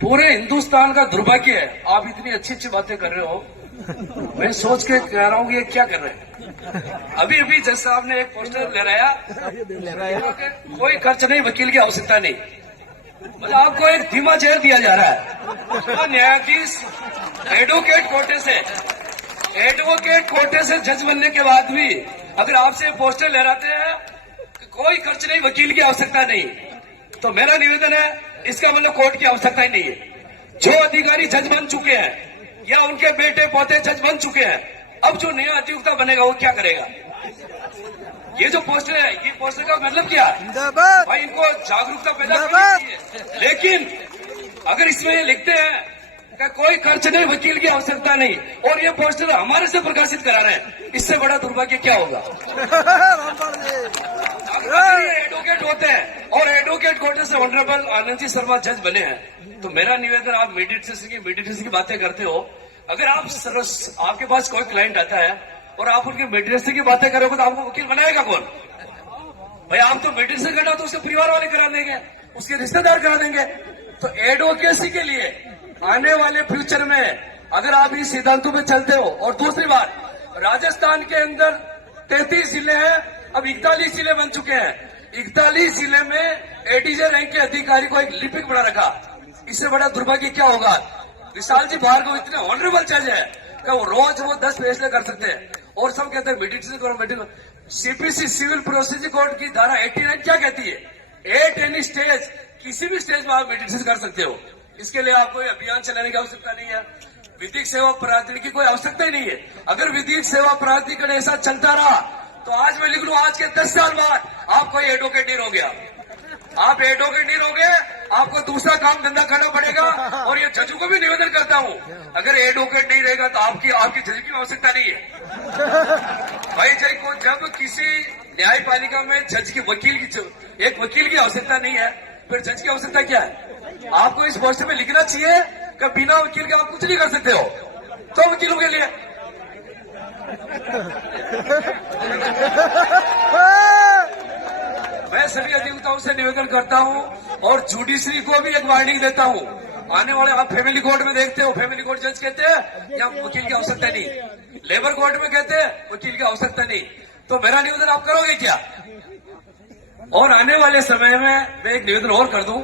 पूरे हिंदुस्तान का दुर्भाग्य है आप इतनी अच्छी अच्छी बातें कर रहे हो। मैं सोच के कह रहा हूँ ये क्या कर रहे हैं। अभी अभी जज साहब ने एक पोस्टर लहराया कोई खर्च नहीं, वकील की आवश्यकता नहीं। मतलब आपको एक धीमा चेयर दिया जा रहा है। न्यायाधीश एडवोकेट कोटे से जज बनने के बाद भी अगर आपसे पोस्टर लहराते हैं कि कोई खर्च नहीं, वकील की आवश्यकता नहीं, तो मेरा निवेदन है इसका मतलब कोर्ट की आवश्यकता ही नहीं है। जो अधिकारी जज बन चुके हैं या उनके बेटे पोते जज बन चुके हैं, अब जो नया अधिवक्ता बनेगा वो क्या करेगा। ये जो पोस्टर है, ये पोस्टर का मतलब क्या है भाई, इनको जागरूकता पैदा करनी चाहिए। लेकिन अगर इसमें ये लिखते हैं कि कोई खर्च नहीं, वकील की आवश्यकता नहीं, और ये पोस्टर हमारे से प्रकाशित करा रहे हैं, इससे बड़ा दुर्भाग्य क्या होगा। अगर ये एडवोकेट होते हैं और एडवोकेट कोर्ट से ऑनरेबल आनंद जी शर्मा जज बने हैं, तो मेरा निवेदन, आप मीडिएशन की बातें करते हो, अगर आपके पास कोई क्लाइंट आता है और आप उनकी मीडिएशन की बातें करोगे तो आपको वकील बनाएगा कौन भाई। आप तो मीडिएशन करना तो उसके परिवार वाले करा देंगे, उसके रिश्तेदार करा देंगे। तो एडवोकेसी के लिए आने वाले फ्यूचर में अगर आप इस सिद्धांतों पे चलते हो, और दूसरी बात, राजस्थान के अंदर 33 जिले हैं, अब 41 जिले बन चुके हैं। 41 जिले में एडीजे रैंक के अधिकारी को एक लिपिक बना रखा, इससे बड़ा दुर्भाग्य क्या होगा। विशाल जी भार्गव इतने ऑनरेबल जज है कि वो रोज 10 फैसले कर सकते हैं, और सब कहते हैं मेडिटेशन करो। सीपीसी सिविल प्रोसीजर कोड की धारा 89 क्या कहती है, एट एनी स्टेज, किसी भी स्टेज में आप मेडिटेशन कर सकते हो। इसके लिए आपको अभियान चलाने की आवश्यकता नहीं है, विधिक सेवा प्राधिकरण की कोई आवश्यकता ही नहीं है। अगर विधिक सेवा प्राधिकरण ऐसा चलता रहा तो आज मैं लिख लूं, आज के 10 साल बाद आप कोई एडवोकेट नहीं रहोगे। आप एडवोकेट नहीं रहोगे, आपको दूसरा काम धंधा करना पड़ेगा। और ये जजों को भी निवेदन करता हूं, अगर एडवोकेट नहीं रहेगा तो आपकी जज की आवश्यकता नहीं है भाई। जज को जब किसी न्यायपालिका में जज की एक वकील की आवश्यकता नहीं है, फिर जज की आवश्यकता क्या है। आपको इस पोस्टर में लिखना चाहिए कि बिना वकील के आप कुछ नहीं कर सकते हो, तो वकीलों के लिए मैं सभी अधिवक्ताओं से निवेदन करता हूं, और जुडिशरी को भी एक वार्निंग देता हूं। आने वाले आप फैमिली कोर्ट में देखते हो, फैमिली कोर्ट जज कहते हैं या वकील की आवश्यकता नहीं, लेबर कोर्ट में कहते हैं वकील की आवश्यकता नहीं। तो मेरा निवेदन आप करोगे क्या। और आने वाले समय में मैं एक निवेदन और कर दूं,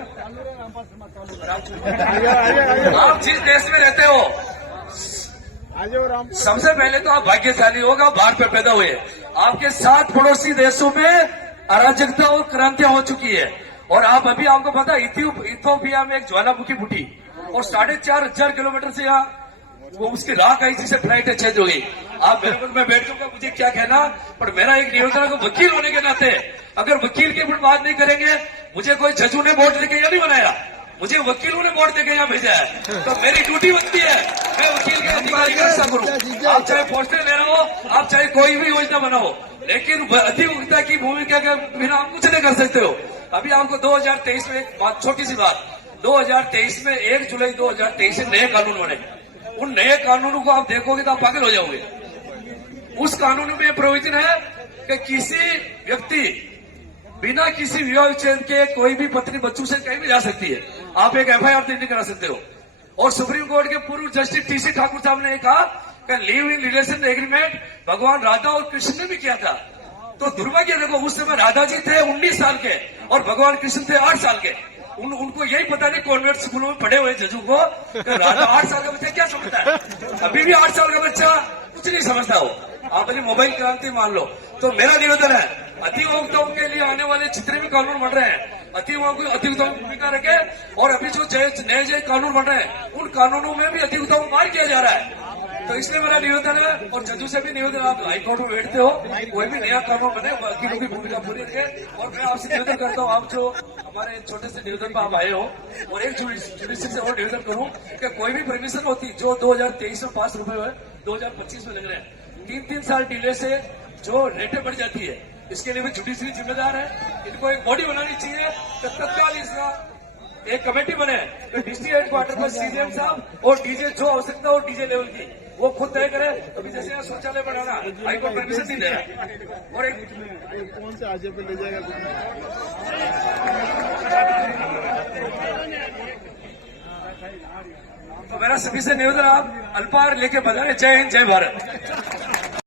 आप जिस देश में रहते हो, सबसे पहले तो आप भाग्यशाली होगा, भारत में पैदा हुए। आपके 7 पड़ोसी देशों में अराजकता और क्रांतियां हो चुकी है, और आपको पता है इथियोपिया में एक ज्वालामुखी फूटी और 4,500 किलोमीटर से यहाँ वो उसकी राख आई, जिससे फ्लाइट चेंज हो गई। आप मेरे में बैठ जाऊंगा, मुझे क्या कहना, पर मेरा एक निवेदन है, वकील होने के नाते अगर वकील की बात नहीं करेंगे, मुझे कोई जजों ने वोट देके या नहीं बनाया, मुझे वकीलों ने वोट देके यहाँ भेजा है, तो मेरी ड्यूटी बनती है मैं वकील के अधिकारी का रक्षा करूं। आप चाहे पोस्टर ले रहे हो, आप चाहे कोई भी योजना बनाओ, लेकिन अधिवक्ता की भूमिका के बिना आप कुछ नहीं कर सकते हो। अभी आपको 2023 में एक बात, छोटी सी बात, 2023 में 1 जुलाई 2023 से नए कानून बने। उन नए कानूनों को आप देखोगे तो आप पागल हो जाओगे। उस कानून में प्रोविजन है कि किसी व्यक्ति बिना किसी विवाह विच्छेद के कोई भी पत्नी बच्चों से कहीं भी जा सकती है, आप एक एफआईआर नहीं करा सकते हो। और सुप्रीम कोर्ट के पूर्व जस्टिस टीसी ठाकुर साहब ने कहा कि लिव इन रिलेशन एग्रीमेंट भगवान राधा और कृष्ण ने भी किया था। तो दुर्भाग्य देखो, उस समय राधा जी थे 19 साल के और भगवान कृष्ण थे 8 साल के। उनको यही पता नहीं कॉन्वेंट स्कूलों में पढ़े हुए जजों को, राधा 8 साल का बच्चा क्या समझता है। अभी भी 8 साल का बच्चा कुछ नहीं समझता हो, आप अपनी मोबाइल क्रांति मान लो। तो मेरा निवेदन है, अधिवक्ताओं के लिए आने वाले जितने भी कानून बन रहे हैं, अधिवक्ताओं की भूमिका रखे। और अभी जो नए कानून बन रहे हैं, उन कानूनों में भी अधिवक्ताओं को मार किया जा रहा है। तो इसलिए मेरा निवेदन है, और जजों से भी निवेदन, आप हाईकोर्ट में बैठते हो, कोई भी नया कानून बने, वकीलों की भूमिका पूरी रखे। और मैं आपसे निवेदन करता हूँ, आप जो हमारे छोटे से निवेदन पर आप आए हो, और एक जुडिशरी से और निवेदन करूँ कि कोई भी परमिशन होती जो 2023 में पास रुपए हुए 2025 में लग रहे हैं, 3-3 साल डिले से जो रेटें बढ़ जाती है, इसके लिए भी जुडिशरी जिम्मेदार है। इनको एक बॉडी बनानी चाहिए, तत्काल इसका एक कमेटी बने, डिस्ट्रिक्ट हेडक्वार्टर पर सीएम साहब और डीजे जो आवश्यकता हो डीजे लेवल की वो खुद तय करे। अभी जैसे यहाँ शौचालय बनाना, हाईकोर्ट परमिशन नहीं दे रहा। और एक कौन से आजे पे ले जाएगा। तो मेरा सभी से निवेदन, आप अल्पाहार लेके बजाए। जय हिंद, जय भारत।